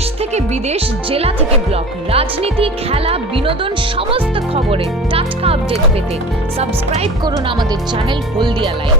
দেশ থেকে বিদেশ, জেলা থেকে ব্লক, রাজনীতি, খেলা, বিনোদন সমস্ত খবরে টাটকা আপডেট পেতে সাবস্ক্রাইব করুন আমাদের চ্যানেল হলদিয়া লাইভ।